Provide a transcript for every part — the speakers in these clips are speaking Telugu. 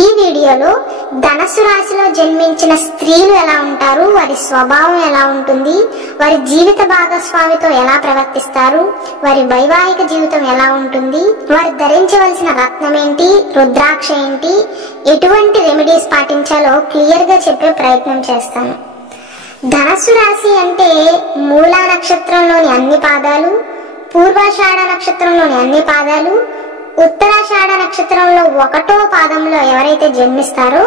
ఈ వీడియోలో ధనస్సు రాశిలో జన్మించిన స్త్రీలు ఎలా ఉంటారు, వారి స్వభావం ఎలా ఉంటుంది, వారి జీవిత భాగస్వామితో ఎలా ప్రవర్తిస్తారు, వారి వైవాహిక జీవితం ఎలా ఉంటుంది, వారు ధరించవలసిన రత్నం ఏంటి, రుద్రాక్ష ఏంటి, ఎటువంటి రెమెడీస్ పాటించాలో క్లియర్ గా చెప్పే ప్రయత్నం చేస్తాను. ధనస్సు రాశి అంటే మూలా నక్షత్రంలోని అన్ని పాదాలు, పూర్వాషాఢ నక్షత్రంలోని అన్ని పాదాలు, ఉత్తరాషాఢ నక్షత్రంలో 1వ పాదంలో ఎవరైతే జన్మిస్తారో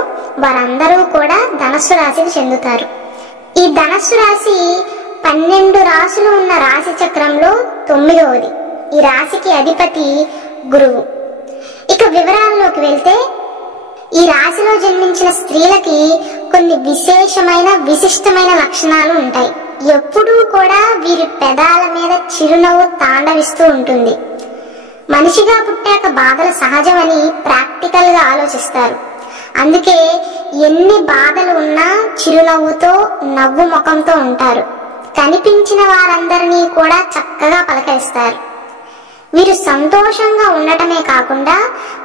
వారందరూ కూడా ధనస్సు రాశికి చెందుతారు. ఈ ధనస్సు రాశి 12 రాశులు ఉన్న రాశి చక్రంలో 9వది. ఈ రాశికి అధిపతి గురువు. ఇక వివరాల్లోకి వెళ్తే ఈ రాశిలో జన్మించిన స్త్రీలకి కొన్ని విశిష్టమైన లక్షణాలు ఉంటాయి. ఎప్పుడూ కూడా వీరి పెదాల మీద చిరునవ్వు తాండవిస్తూ ఉంటుంది. మనిషిగా పుట్టాక బాధలు సహజమని ప్రాక్టికల్ గా ఆలోచిస్తారు. అందుకే ఎన్ని బాధలు ఉన్నా చిరునవ్వుతో నవ్వు ముఖంతో ఉంటారు. కనిపించిన వారందరినీ కూడా చక్కగా పలకరిస్తారు. వీరు సంతోషంగా ఉండటమే కాకుండా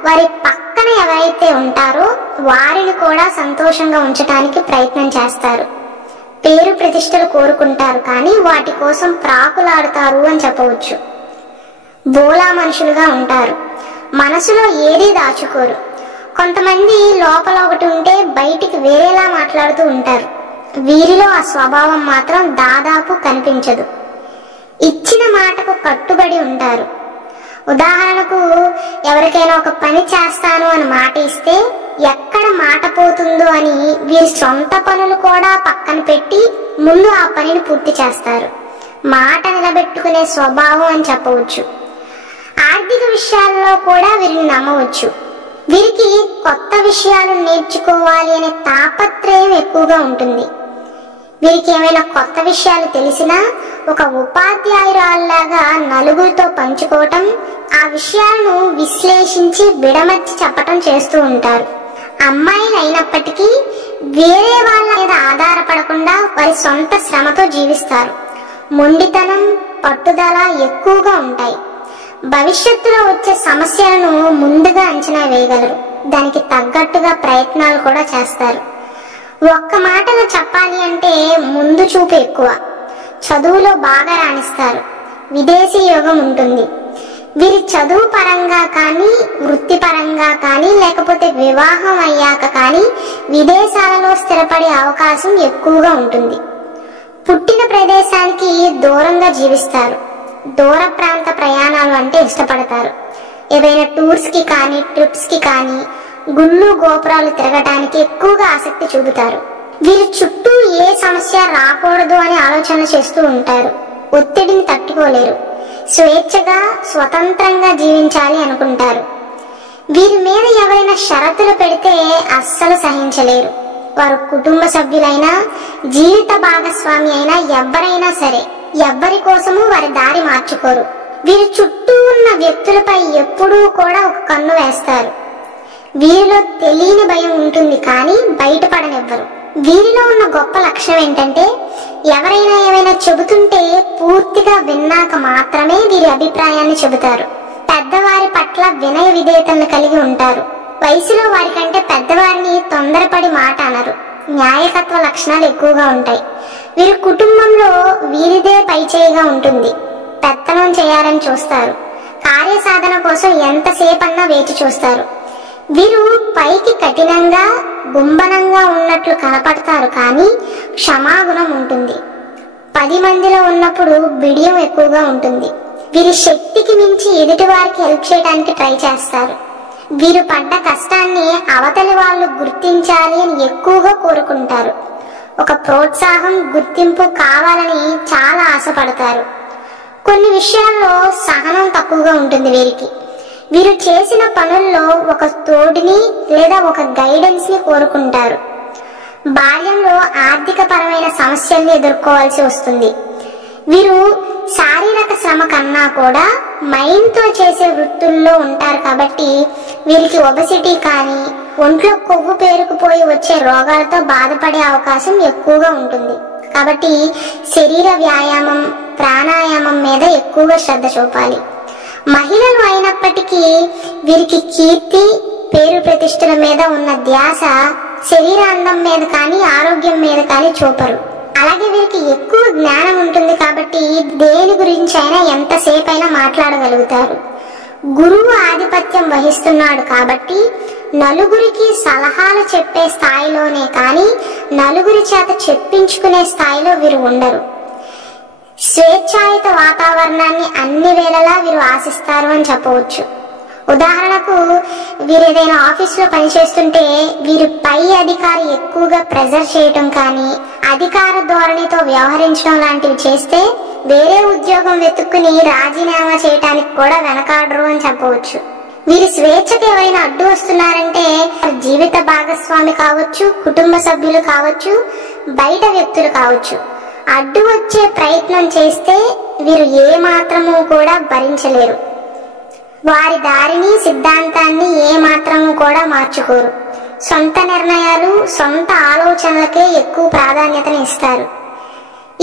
వారి పక్కన ఎవరైతే ఉంటారో వారిని కూడా సంతోషంగా ఉంచడానికి ప్రయత్నం చేస్తారు. పేరు ప్రతిష్టలు కోరుకుంటారు, కానీ వాటి కోసం ప్రాకులాడతారు అని చెప్పవచ్చు. బోలా మనుషులుగా ఉంటారు. మనసులో ఏదీ దాచుకోరు. కొంతమంది లోపల ఒకటి ఉంటే బయటికి వేరేలా మాట్లాడుతూ ఉంటారు. వీరిలో ఆ స్వభావం మాత్రం దాదాపు కనిపించదు. ఇచ్చిన మాటకు కట్టుబడి ఉంటారు. ఉదాహరణకు ఎవరికైనా ఒక పని చేస్తాను అని మాట ఇస్తే ఎక్కడ మాట పోతుందో అని వీరి సొంత పనులు కూడా పక్కన పెట్టి ముందు ఆ పనిని పూర్తి చేస్తారు. మాట నిలబెట్టుకునే స్వభావం అని చెప్పవచ్చు. ఆర్థిక విషయాల్లో కూడా వీరిని నమ్మవచ్చు. వీరికి కొత్త విషయాలు నేర్చుకోవాలి అనే తాపత్రయం ఎక్కువగా ఉంటుంది. వీరికి ఏమైనా కొత్త విషయాలు తెలిసినా ఒక ఉపాధ్యాయురాల్లాగా నలుగురితో పంచుకోవటం, ఆ విషయాలను విశ్లేషించి విడమర్చి చెప్పటం చేస్తూ ఉంటారు. అమ్మాయిలు అయినప్పటికీ వేరే వాళ్ళ మీద ఆధారపడకుండా వారి సొంత శ్రమతో జీవిస్తారు. మొండితనం, పట్టుదల ఎక్కువగా ఉంటాయి. భవిష్యత్తులో వచ్చే సమస్యలను ముందుగా అంచనా వేయగలరు. దానికి తగ్గట్టుగా ప్రయత్నాలు కూడా చేస్తారు. ఒక్క మాటలో చెప్పాలి అంటే ముందు చూపు ఎక్కువ. చదువులో బాగా రాణిస్తారు. విదేశీ యోగం ఉంటుంది. వీరి చదువు పరంగా కానీ, వృత్తిపరంగా కానీ, లేకపోతే వివాహం అయ్యాక కానీ విదేశాలలో స్థిరపడే అవకాశం ఎక్కువగా ఉంటుంది. పుట్టిన ప్రదేశానికి దూరంగా జీవిస్తారు. దూర ప్రాంత ప్రయాణాలు అంటే ఇష్టపడతారు. ఏవైనా టూర్స్ కి కానీ, ట్రిప్స్ కి కానీ, గుళ్ళు గోపురాలు తిరగటానికి ఎక్కువగా ఆసక్తి చూపుతారు. వీరి చుట్టూ ఏ సమస్య రాకూడదు అని ఆలోచన చేస్తూ ఉంటారు. ఒత్తిడిని తట్టుకోలేరు. స్వేచ్ఛగా, స్వతంత్రంగా జీవించాలి అనుకుంటారు. వీరి మీద ఎవరైనా షరతులు పెడితే అస్సలు సహించలేరు. వారు కుటుంబ సభ్యులైనా, జీవిత భాగస్వామి అయినా ఎవరైనా సరే ఎవ్వరి కోసము వారి దారి మార్చుకోరు. వీరి చుట్టూ ఉన్న వ్యక్తులపై ఎప్పుడూ కూడా ఒక కన్ను వేస్తారు. వీరిలో తెలియని భయం ఉంటుంది, కానీ బయటపడనివ్వరు. వీరిలో ఉన్న గొప్ప లక్షణం ఏంటంటే ఎవరైనా ఏమైనా చెబుతుంటే పూర్తిగా విన్నాక మాత్రమే వీరి అభిప్రాయాన్ని చెబుతారు. పెద్దవారి పట్ల వినయ విధేయతలను కలిగి ఉంటారు. వయసులో వారికంటే పెద్దవారిని తొందరపడి మాట అనరు. న్యాయకత్వ లక్షణాలు ఎక్కువగా ఉంటాయి. వీరి కుటుంబంలో వీరిదే పైచేయిగా ఉంటుంది. పెత్తనం చేయాలని చూస్తారు. కార్యసాధన కోసం ఎంతసేపన్నా వేచి చూస్తారు. వీరు పైకి కఠినంగా, గుంబనంగా ఉన్నట్లు కనపడతారు, కానీ క్షమాగుణం ఉంటుంది. 10 మందిలో ఉన్నప్పుడు బిడియం ఎక్కువగా ఉంటుంది. వీరి శక్తికి మించి ఎదుటి వారికి హెల్ప్ చేయడానికి ట్రై చేస్తారు. వీరు పడ్డ కష్టాన్ని అవతలి వాళ్ళు గుర్తించాలి అని ఎక్కువగా కోరుకుంటారు. ఒక ప్రోత్సాహం, గుర్తింపు కావాలని చాలా ఆశపడతారు. కొన్ని విషయాల్లో సహనం తక్కువగా ఉంటుంది వీరికి. వీరు చేసిన పనుల్లో ఒక తోడుని లేదా ఒక గైడెన్స్ ని కోరుకుంటారు. బాల్యంలో ఆర్థిక పరమైన సమస్యల్ని ఎదుర్కోవాల్సి వస్తుంది. వీరు శారీరక శ్రమ కన్నా కూడా మైండ్ తో చేసే వృత్తుల్లో ఉంటారు. కాబట్టి వీరికి ఒబెసిటీ కానీ, ఒంట్లో కొవ్వు పేరుకుపోయి వచ్చే రోగాలతో బాధపడే అవకాశం ఎక్కువగా ఉంటుంది. కాబట్టి శరీర వ్యాయామం, ప్రాణాయామం మీద ఎక్కువగా శ్రద్ధ చూపాలి. మహిళలు అయినప్పటికీ వీరికి కీర్తి, పేరు ప్రతిష్టల మీద ఉన్న ధ్యాస శరీరాంగం మీద కానీ ఆరోగ్యం మీద కానీ చూపరు. అలాగే వీరికి ఎక్కువ జ్ఞానం ఉంటుంది కాబట్టి దేని గురించి అయినా ఎంతసేపు అయినా మాట్లాడగలుగుతారు. గురువు ఆధిపత్యం వహిస్తున్నాడు కాబట్టి నలుగురికి సలహాలు చెప్పే స్థాయిలోనే కానీ నలుగురి చేత చెప్పించుకునే స్థాయిలో వీరు ఉండరు. స్వేచ్ఛాయుత వాతావరణాన్ని అన్ని వేళలా వీరు ఆశిస్తారు అని చెప్పవచ్చు. ఉదాహరణకు వీరు ఏదైనా ఆఫీసులో పనిచేస్తుంటే వీరు పై అధికారి ఎక్కువగా ప్రెజర్ చేయటం కానీ అధికార ధోరణితో వ్యవహరించడం లాంటివి చేస్తే వేరే ఉద్యోగం వెతుక్కుని రాజీనామా చేయటానికి కూడా వెనకాడరు అని చెప్పవచ్చు. వీరి స్వేచ్ఛకు ఎవరైనా అడ్డు వస్తున్నారంటే జీవిత భాగస్వామి కావచ్చు, కుటుంబ సభ్యులు కావచ్చు, బయట వ్యక్తులు కావచ్చు, అడ్డు వచ్చే ప్రయత్నం చేస్తే వీరు ఏ మాత్రము కూడా భరించలేరు. వారి దారిని సిద్ధాంతాన్ని ఏ మాత్రము కూడా మార్చుకోరు. సొంత నిర్ణయాలు, సొంత ఆలోచనలకే ఎక్కువ ప్రాధాన్యతను ఇస్తారు.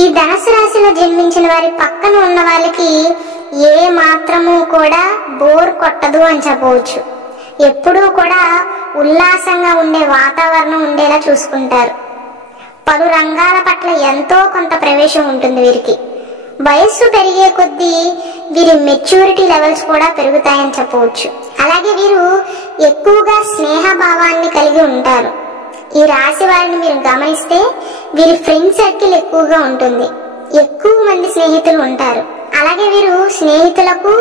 ఈ ధనుసు రాశిలో జన్మించిన వారి పక్కన ఉన్న వాళ్ళకి ఏ మాత్రము కూడా బోర్ కొట్టదు అని చెప్పవచ్చు. ఎప్పుడూ కూడా ఉల్లాసంగా ఉండే వాతావరణం ఉండేలా చూసుకుంటారు. పలు రంగాల పట్ల ఎంతో కొంత ప్రవేశం ఉంటుంది వీరికి. వయస్సు పెరిగే కొద్దీ వీరి మెచ్యూరిటీ లెవెల్స్ కూడా పెరుగుతాయని చెప్పవచ్చు. అలాగే వీరు ఎక్కువగా స్నేహభావాన్ని కలిగి ఉంటారు. ఈ రాశి వారిని మీరు గమనిస్తే వీరి ఫ్రెండ్ సర్కిల్ ఎక్కువగా ఉంటుంది. ఎక్కువ మంది స్నేహితులు ఉంటారు. అలాగే వీరు స్నేహితులకు,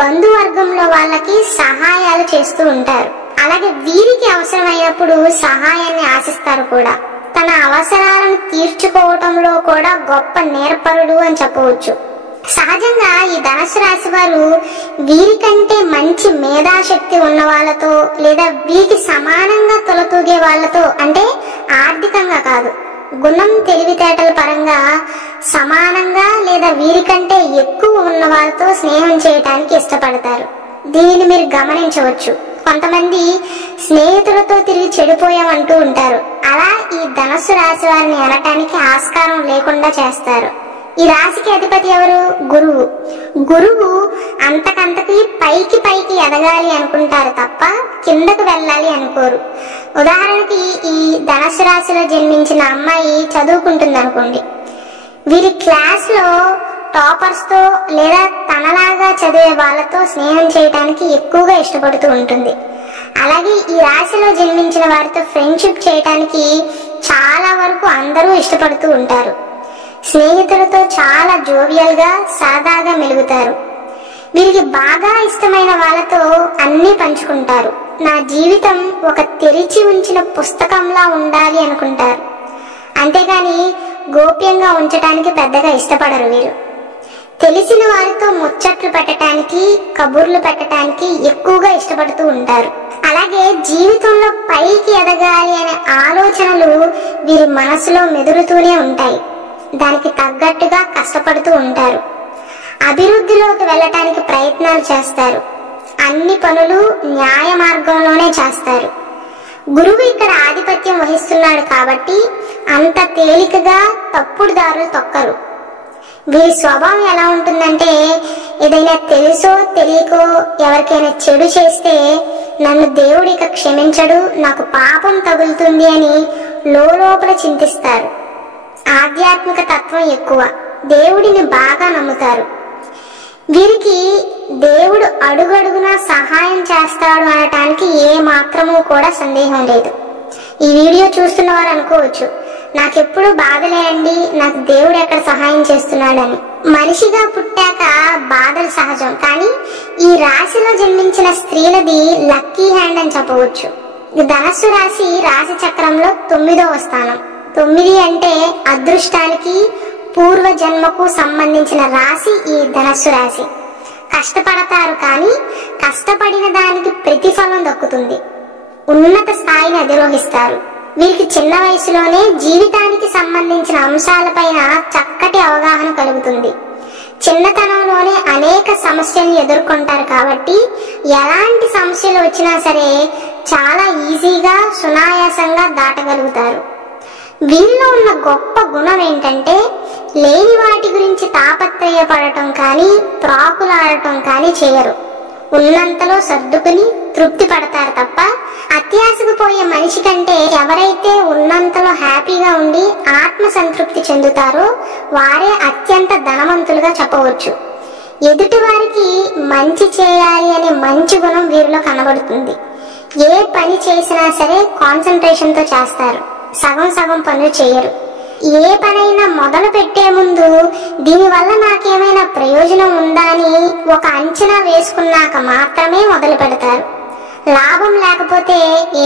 బంధువర్గంలో వాళ్ళకి సహాయాలు చేస్తూ ఉంటారు. అలాగే వీరికి అవసరమైనప్పుడు సహాయాన్ని ఆశిస్తారు కూడా. తన అవసరాలను తీర్చుకోవటంలో కూడా గొప్ప నేర్పరుడు అని చెప్పవచ్చు. సహజంగా ఈ ధనుసు రాశి వారు వీరికంటే మంచి మేధాశక్తి ఉన్న వాళ్ళతో లేదా వీరికి సమానంగా తొలతూగే వాళ్ళతో, అంటే ఆర్థికంగా కాదు, గుణం తెలివితేటల పరంగా సమానంగా లేదా వీరికంటే ఎక్కువ ఉన్న వాళ్ళతో స్నేహం చేయటానికి ఇష్టపడతారు. దీనిని మీరు గమనించవచ్చు. కొంతమంది స్నేహితులతో తిరిగి చెడిపోయామంటూ ఉంటారు. అలా ఈ ధనుసు రాశి వారిని అనటానికి ఆస్కారం లేకుండా చేస్తారు. ఈ రాశికి అధిపతి ఎవరు? గురువు. గురువు అంతకంతకి పైకి పైకి ఎదగాలి అనుకుంటారు తప్ప కిందకు వెళ్ళాలి అనుకోరు. ఉదాహరణకి ఈ ధనుసు రాశిలో జన్మించిన అమ్మాయి చదువుకుంటుంది అనుకోండి. వీరి క్లాస్ లో టాపర్స్ తో లేదా తనలాగా చదివే వాళ్ళతో స్నేహం చేయడానికి ఎక్కువగా ఇష్టపడుతూ ఉంటుంది. అలాగే ఈ రాశిలో జన్మించిన వారితో ఫ్రెండ్షిప్ చేయడానికి చాలా వరకు అందరూ ఇష్టపడుతూ ఉంటారు. స్నేహితులతో చాలా జోవియల్ గా సరదాగా మెలుగుతారు. వీరికి బాగా ఇష్టమైన వాళ్ళతో అన్ని పంచుకుంటారు. నా జీవితం ఒక తెరిచి ఉంచిన పుస్తకంలా ఉండాలి అనుకుంటారు. అంతేగాని గోప్యంగా ఉంచడానికి పెద్దగా ఇష్టపడరు వీరు. తెలిసిన వారితో ముచ్చట్లు పెట్టడానికి, కబుర్లు పెట్టడానికి ఎక్కువగా ఇష్టపడుతూ ఉంటారు. అలాగే జీవితంలో పైకి ఎదగాలి అనే ఆలోచనలు వీరి మనసులో మెదులుతూనే ఉంటాయి. దానికి తగ్గట్టుగా కష్టపడుతూ ఉంటారు. అభివృద్ధిలోకి వెళ్ళటానికి ప్రయత్నాలు చేస్తారు. అన్ని పనులు న్యాయ మార్గంలోనే చేస్తారు. గురువు ఇక్కడ ఆధిపత్యం వహిస్తున్నాడు కాబట్టి అంత తేలికగా తప్పుడు దారులు తొక్కరు. వీరి స్వభావం ఎలా ఉంటుందంటే, ఏదైనా తెలుసో తెలియకో ఎవరికైనా చెడు చేస్తే నన్ను దేవుడు ఇక క్షమించడు, నాకు పాపం తగులుతుంది అని లోపల చింతిస్తారు. ఆధ్యాత్మిక తత్వం ఎక్కువ. దేవుడిని బాగా నమ్ముతారు. వీరికి దేవుడు అడుగడుగునా సహాయం చేస్తాడు అనటానికి ఏ మాత్రము కూడా సందేహం లేదు. ఈ వీడియో చూస్తున్న వారు అనుకోవచ్చు, నాకెప్పుడు బాధలేండి, నాకు దేవుడు ఎక్కడ సహాయం చేస్తున్నాడని. మనిషిగా పుట్టాక బాధలు సహజం. కానీ ఈ రాశిలో జన్మించిన స్త్రీలది లక్కీ హ్యాండ్ అని చెప్పవచ్చు. ధనుస్సు రాశి రాశి చక్రంలో 9వ స్థానం. 9 అంటే అదృష్టానికి, పూర్వ జన్మకు సంబంధించిన రాశి ఈ ధనుస్సు రాశి. కష్టపడతారు కానీ కష్టపడిన దానికి ప్రతిఫలం దక్కుతుంది. ఉన్నత స్థాయిని అధిరోహిస్తారు. వీరికి చిన్న వయసులోనే జీవితానికి సంబంధించిన అంశాలపైన చక్కటి అవగాహన కలుగుతుంది. చిన్నతనంలోనే అనేక సమస్యలను ఎదుర్కొంటారు కాబట్టి ఎలాంటి సమస్యలు వచ్చినా సరే చాలా ఈజీగా, సునాయాసంగా దాటగలుగుతారు. వీరిలో ఉన్న గొప్ప గుణం ఏంటంటే, లేని వాటి గురించి తాపత్రయపడటం కానీ ప్రాకులాడటం కానీ చేయరు. ఉన్నంతలో సర్దుకుని తృప్తి పడతారు తప్ప అత్యాశకు పోయే మనిషి కంటే ఎవరైతే ఉన్నంతలో హ్యాపీగా ఉండి ఆత్మ సంతృప్తి చెందుతారో వారే అత్యంత ధనవంతులుగా చెప్పవచ్చు. ఎదుటి వారికి మంచి చేయాలి అనే మంచి గుణం వీరిలో కనబడుతుంది. ఏ పని చేసినా సరే కాన్సన్ట్రేషన్ తో చేస్తారు, సగం సగం పనులు చేయరు. ఏ పనైనా మొదలు పెట్టే ముందు దీనివల్ల నాకేమైనా ప్రయోజనం ఉందా అని ఒక అంచనా వేసుకున్నాక మాత్రమే మొదలు పెడతారు. లాభం లేకపోతే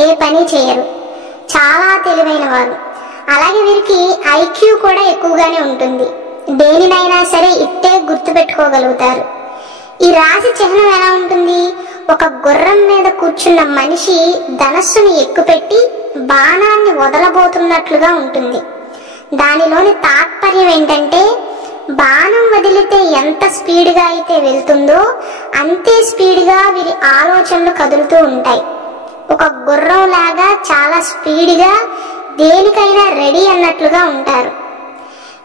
ఏ పని చేయరు. చాలా తెలివైన వారు. అలాగే వీరికి ఐక్యూ కూడా ఎక్కువగానే ఉంటుంది. దేనినైనా సరే ఇట్టే గుర్తు పెట్టుకోగలుగుతారు. ఈ రాశి చిహ్నం ఎలా ఉంటుంది? ఒక గుర్రం మీద కూర్చున్న మనిషి ధనస్సుని ఎక్కుపెట్టి బాణాన్ని వదలబోతున్నట్లుగా ఉంటుంది. దానిలోని తాత్పర్యం ఏంటంటే బాణం వదిలితే ఎంత స్పీడ్గా అయితే వెళ్తుందో అంతే స్పీడ్గా వీరి ఆలోచనలు కదులుతూ ఉంటాయి. ఒక గుర్రం లాగా చాలా స్పీడ్గా దేనికైనా రెడీ అన్నట్లుగా ఉంటారు.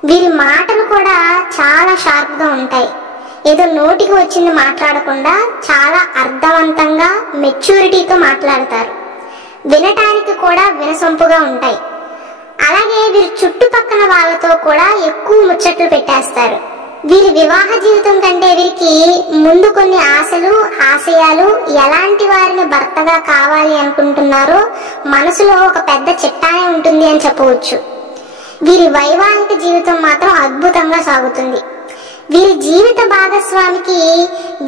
వీరి మాటలు కూడా చాలా షార్ప్గా ఉంటాయి. ఏదో నోటికి వచ్చింది మాట్లాడకుండా చాలా అర్థవంతంగా మెచ్యూరిటీతో మాట్లాడతారు. వినటానికి కూడా వినసొంపుగా ఉంటాయి. అలాగే వీరి చుట్టుపక్కల వాళ్ళతో కూడా ఎక్కువ ముచ్చట్లు పెట్టేస్తారు. వీరి వివాహ జీవితం కంటే వీరికి ముందు కొన్ని ఆశలు, ఆశయాలు, ఎలాంటి వారిని భర్తగా కావాలి అనుకుంటున్నారో మనసులో ఒక పెద్ద చిట్టానే ఉంటుంది అని చెప్పవచ్చు. వీరి వైవాహిక జీవితం మాత్రం అద్భుతంగా సాగుతుంది. వీరి జీవిత భాగస్వామికి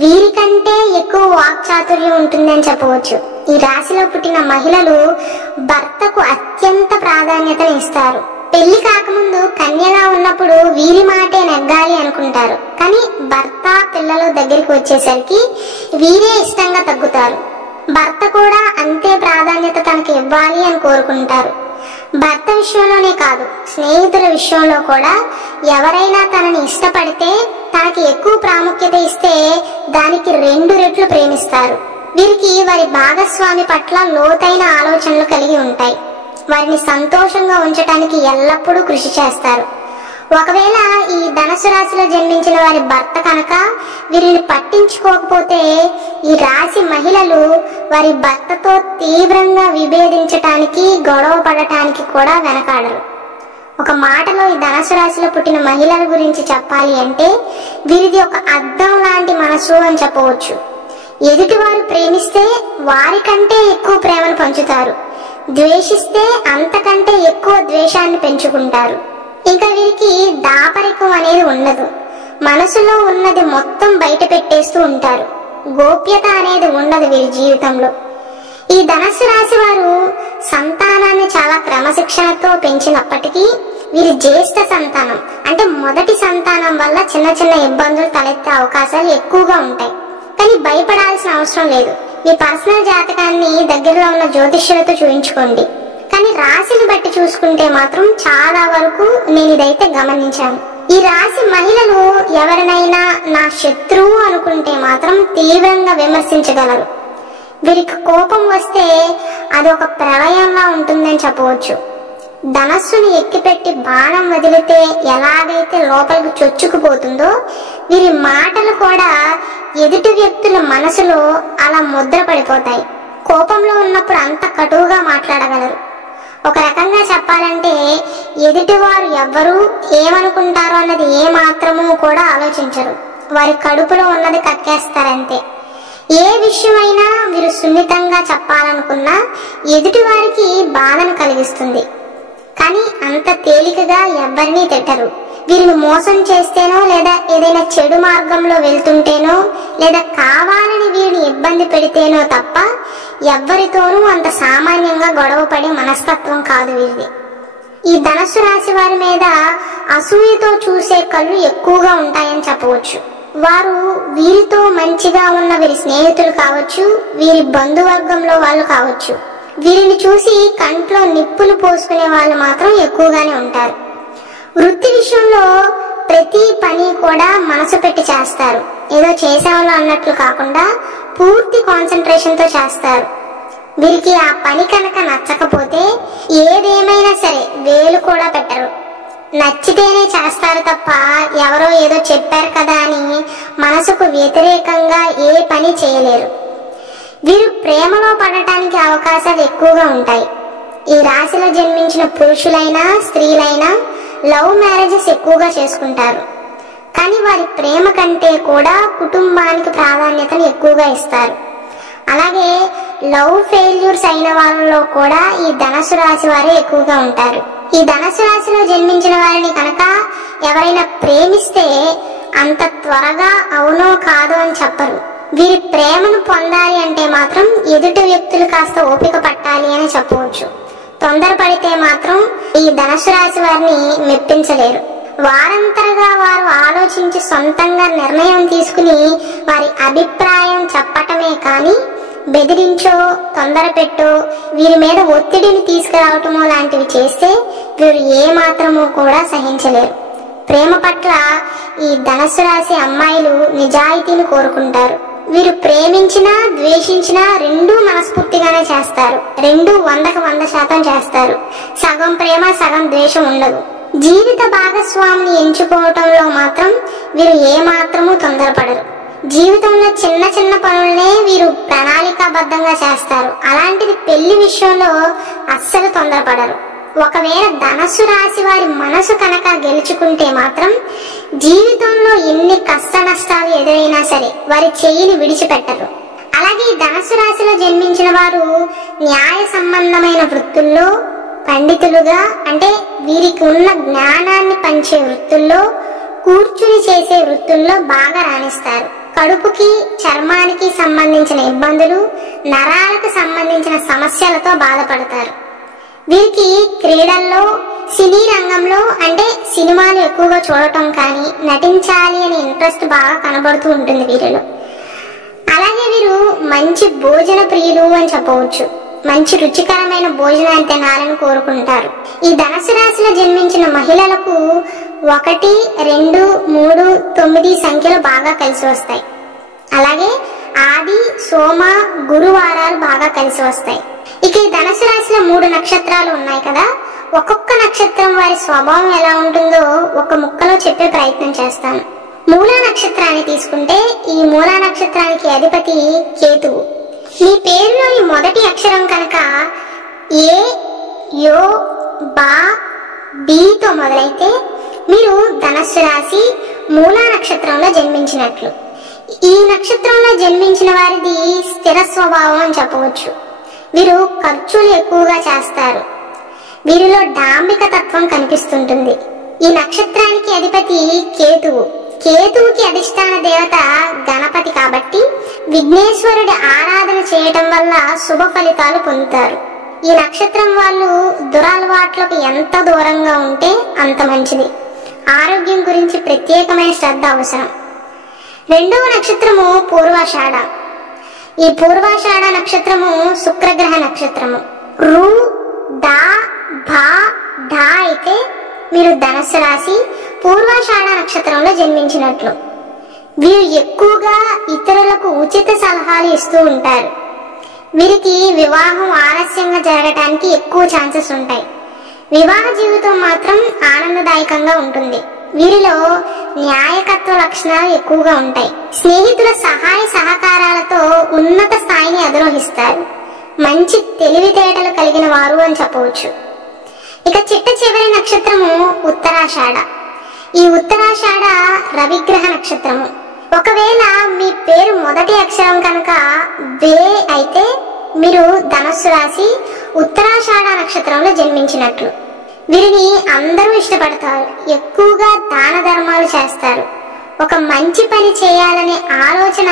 వీరికంటే ఎక్కువ వాక్చాతుర్యం ఉంటుంది అని చెప్పవచ్చు. ఈ రాశిలో పుట్టిన మహిళలు భర్తకు అత్యంత ప్రాధాన్యతను ఇస్తారు. పెళ్లి కాకముందు కన్యగా ఉన్నప్పుడు వీరి మాటే నెగ్గాలి అనుకుంటారు. కానీ భర్త, పిల్లలు దగ్గరికి వచ్చేసరికి వీరే ఇష్టంగా తగ్గుతారు. భర్త కూడా అంతే ప్రాధాన్యత తనకి ఇవ్వాలి అని కోరుకుంటారు. భర్త విషయంలోనే కాదు, స్నేహితుల విషయంలో కూడా ఎవరైనా తనని ఇష్టపడితే తనకి ఎక్కువ ప్రాముఖ్యత ఇస్తే దానికి 2 రెట్లు ప్రేమిస్తారు. వీరికి వారి భాగస్వామి పట్ల లోతైన ఆలోచనలు కలిగి ఉంటాయి. వారిని సంతోషంగా ఉంచడానికి ఎల్లప్పుడూ కృషి చేస్తారు. ఒకవేళ ఈ ధనుసు రాశిలో జన్మించిన వారి భర్త కనుక వీరిని పట్టించుకోకపోతే ఈ రాశి మహిళలు వారి భర్తతో తీవ్రంగా విభేదించటానికి, గొడవ పడటానికి కూడా వెనకాడరు. ఒక మాటలో ఈ ధనుసు రాశిలో పుట్టిన మహిళల గురించి చెప్పాలి అంటే వీరిది ఒక అద్దం లాంటి మనసు అని చెప్పవచ్చు. ఎదుటివారు ప్రేమిస్తే వారికంటే ఎక్కువ ప్రేమను పంచుతారు. ద్వేషిస్తే అంతకంటే ఎక్కువ ద్వేషాన్ని పెంచుకుంటారు. ఇంకా వీరికి దాపరికం అనేది ఉండదు. మనసులో ఉన్నది మొత్తం బయట పెట్టేస్తూ ఉంటారు. గోప్యత అనేది ఉండదు వీరి జీవితంలో. ఈ ధనుసు రాశి వారు సంతానాన్ని చాలా క్రమశిక్షణతో పెంచినప్పటికీ వీరి జ్యేష్ఠ సంతానం అంటే మొదటి సంతానం వల్ల చిన్న చిన్న ఇబ్బందులు తలెత్తే అవకాశాలు ఎక్కువగా ఉంటాయి. కానీ భయపడాల్సిన అవసరం లేదు. మీ పర్సనల్ జాతకాన్ని దగ్గరలో ఉన్న జ్యోతిష్యులతో చూయించుకోండి. కానీ రాశిని బట్టి చూసుకుంటే మాత్రం చాలా వరకు నేను ఇదైతే గమనించాను. ఈ రాశి మహిళలు ఎవరినైనా నా శత్రువు అనుకుంటే మాత్రం తీవ్రంగా విమర్శించగలరు. వీరికి కోపం వస్తే అది ఒక ప్రళయంలా ఉంటుందని చెప్పవచ్చు. ధనస్సుని ఎక్కిపెట్టి బాణం వదిలితే ఎలాగైతే లోపలికి చొచ్చుకుపోతుందో వీరి మాటలు కూడా ఎదుటి వ్యక్తుల మనసులో అలా ముద్ర పడిపోతాయి. కోపంలో ఉన్నప్పుడు అంత కటువుగా మాట్లాడగలరు. ఒక రకంగా చెప్పాలంటే ఎదుటివారు ఎవ్వరూ ఏమనుకుంటారో అన్నది ఏ మాత్రమూ కూడా ఆలోచించరు. వారి కడుపులో ఉన్నది కక్కేస్తారంతే. ఏ విషయమైనా వీరు సున్నితంగా చెప్పాలనుకున్నా ఎదుటి వారికి బాధను కలిగిస్తుంది. కానీ అంత తేలికగా ఎవ్వరినీ తిట్టరు. వీరిని మోసం చేస్తేనో లేదా ఏదైనా చెడు మార్గంలో వెళ్తుంటేనో లేదా కావాలని వీరిని ఇబ్బంది పెడితేనో తప్ప ఎవ్వరితోనూ అంత సామాన్యంగా గొడవ పడే మనస్తత్వం కాదు వీరిది. ఈ ధనుసు రాశి వారి మీద అసూయతో చూసే కళ్ళు ఎక్కువగా ఉంటాయని చెప్పవచ్చు. వారు వీరితో మంచిగా ఉన్న వీరి స్నేహితులు కావచ్చు, వీరి బంధువర్గంలో వాళ్ళు కావచ్చు, వీరిని చూసి కంట్లో నిప్పులు పోసుకునే వాళ్ళు మాత్రం ఎక్కువగానే ఉంటారు. వృత్తి విషయంలో ప్రతి పని కూడా మనసు పెట్టి చేస్తారు. ఏదో చేసేవాళ్ళు అన్నట్లు కాకుండా పూర్తి కాన్సన్ట్రేషన్ తో చేస్తారు. వీరికి ఆ పని కనుక నచ్చకపోతే ఏదేమైనా సరే వేలు కూడా పెట్టరు. నచ్చితేనే చేస్తారు తప్ప ఎవరో ఏదో చెప్పారు కదా అని మనసుకు వ్యతిరేకంగా ఏ పని చేయలేరు. వీరు ప్రేమలో పడటానికి అవకాశాలు ఎక్కువగా ఉంటాయి. ఈ రాశిలో జన్మించిన పురుషులైనా స్త్రీలైనా లవ్ మ్యారేజెస్ ఎక్కువగా చేసుకుంటారు. కానీ వారి ప్రేమ కంటే కూడా కుటుంబానికి ప్రాధాన్యతను ఎక్కువగా ఇస్తారు. అలాగే లవ్ ఫెయిల్యూర్స్ అయిన వాళ్ళలో కూడా ఈ ధనుసు రాశి వారే ఎక్కువగా ఉంటారు. ఈ ధనుసు రాశిలో జన్మించిన వారిని కనుక ఎవరైనా ప్రేమిస్తే అంత త్వరగా అవునో కాదో అని చెప్పరు. వీరి ప్రేమను పొందాలి అంటే మాత్రం ఎదుటి వ్యక్తులు కాస్త ఓపిక పట్టాలి అని చెప్పవచ్చు. తొందరపడితే మాత్రం ఈ ధనుసు రాశి వారిని మెప్పించలేరు. వారంతరగా వారు ఆలోచించి సొంతంగా నిర్ణయం తీసుకుని వారి అభిప్రాయం చెప్పటమే కానీ బెదిరించో తొందర పెట్టో వీరి మీద ఒత్తిడిని తీసుకురావటమో లాంటివి చేస్తే వీరు ఏ మాత్రమూ కూడా సహించలేరు. ప్రేమ పట్ల ఈ ధనుసు రాశి అమ్మాయిలు నిజాయితీని కోరుకుంటారు. వీరు ప్రేమించినా ద్వేషించినా రెండూ మనస్ఫూర్తిగానే చేస్తారు. రెండూ 100% చేస్తారు. సగం ప్రేమ సగం ద్వేషం ఉండదు. జీవిత భాగస్వామిని ఎంచుకోవటంలో మాత్రం వీరు ఏ మాత్రమూ తొందరపడరు. జీవితంలో చిన్న చిన్న పనులనే వీరు ప్రణాళికాబద్ధంగా చేస్తారు. అలాంటిది పెళ్లి విషయంలో అస్సలు తొందరపడరు. ఒకవేళ ధనుసు రాశి వారి మనసు కనుక గెలుచుకుంటే మాత్రం జీవితంలో ఎన్ని కష్ట నష్టాలు ఎదురైనా సరే వారి చెయ్యిని విడిచిపెట్టరు. అలాగే ఈ ధనుసు రాశిలో జన్మించిన వారు న్యాయ సంబంధమైన వృత్తుల్లో పండితులుగా, అంటే వీరికి ఉన్న జ్ఞానాన్ని పంచే వృత్తుల్లో, కూర్చుని చేసే వృత్తుల్లో బాగా రాణిస్తారు. కడుపుకి చర్మానికి సంబంధించిన ఇబ్బందులు, నరాలకు సంబంధించిన సమస్యలతో బాధపడతారు. వీరికి క్రీడల్లో, సినీ రంగంలో అంటే సినిమాలు ఎక్కువగా చూడటం కానీ నటించాలి అనే ఇంట్రెస్ట్ బాగా కనబడుతూ ఉంటుంది వీరిలో. అలాగే వీరు మంచి భోజన ప్రియులు అని చెప్పవచ్చు. మంచి రుచికరమైన భోజనాన్ని తినాలని కోరుకుంటారు. ఈ ధనుసు రాశిలో జన్మించిన మహిళలకు 1, 2, 3, 9 సంఖ్యలు బాగా కలిసి వస్తాయి. అలాగే ఆది, సోమ, గురువారాలు బాగా కలిసి వస్తాయి. ఇక ఈ ధనుసు రాశిలో 3 నక్షత్రాలు ఉన్నాయి కదా, ఒక్కొక్క నక్షత్రం వారి స్వభావం ఎలా ఉంటుందో ఒక ముక్కలో చెప్పే ప్రయత్నం చేస్తాను. మూలా నక్షత్రాన్ని తీసుకుంటే ఈ మూలా నక్షత్రానికి అధిపతి కేతువు. మీ పేరులోని మొదటి అక్షరం కనుక ఏ, యో, బా, బీతో మొదలైతే మీరు ధనుస్సు రాశి మూలా నక్షత్రంలో జన్మించినట్లు. ఈ నక్షత్రంలో జన్మించిన వారిది స్థిర స్వభావం అని చెప్పవచ్చు. వీరు ఖర్చులు ఎక్కువగా చేస్తారు. వీరిలో డాంబిక తత్వం కనిపిస్తుంటుంది. ఈ నక్షత్రానికి అధిపతి కేతువు. కేతువుకి అధిష్టాన దేవత గణపతి కాబట్టి విఘ్నేశ్వరుడి ఆరాధన చేయటం వల్ల శుభ ఫలితాలు పొందుతారు. ఈ నక్షత్రం వాళ్ళు దురలవాట్లకు ఎంత దూరంగా ఉంటే అంత మంచిది. ఆరోగ్యం గురించి ప్రత్యేకమైన శ్రద్ధ అవసరం. రెండవ నక్షత్రము పూర్వాషాఢ. ఈ పూర్వాషాఢ నక్షత్రము శుక్రగ్రహ నక్షత్రము. రు, దా, భా, ఢా అయితే మీరు ధనుస్సు రాశి పూర్వాషాఢ నక్షత్రంలో జన్మించినట్లు. వీరు ఎక్కువగా ఇతరులకు ఉచిత సలహాలు ఇస్తూ ఉంటారు. వీరికి వివాహం ఆలస్యంగా జరగటానికి ఎక్కువ ఛాన్సెస్ ఉంటాయి. వివాహ జీవితం మాత్రం ఆనందదాయకంగా ఉంటుంది. వీరిలో న్యాయకత్వ లక్షణాలు ఎక్కువగా ఉంటాయి. స్నేహితుల సహాయ సహకారాలతో ఉన్నత స్థాయిని అధిరోహిస్తారు. మంచి తెలివితేటలు కలిగిన వారు అని చెప్పవచ్చు. ఇక చిట్ట చివరి నక్షత్రము ఉత్తరాషాఢ. ఈ ఉత్తరాషాఢ రవిగ్రహ నక్షత్రము. ఒకవేళ మీ పేరు మొదటి అక్షరం కనుక బే అయితే మీరు ధనుస్సు రాశి ఉత్తరాషాఢ నక్షత్రంలో జన్మించినట్లు. వీరిని అందరూ ఇష్టపడతారు. ఎక్కువగా దాన ధర్మాలు చేస్తారు. ఒక మంచి పని చేయాలనే ఆలోచన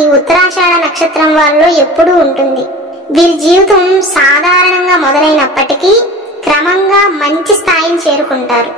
ఈ ఉత్తరాషాఢ నక్షత్రం వాళ్ళలో ఎప్పుడూ ఉంటుంది. వీరి జీవితం సాధారణంగా మొదలైనప్పటికీ క్రమంగా మంచి స్థాయిని చేరుకుంటారు.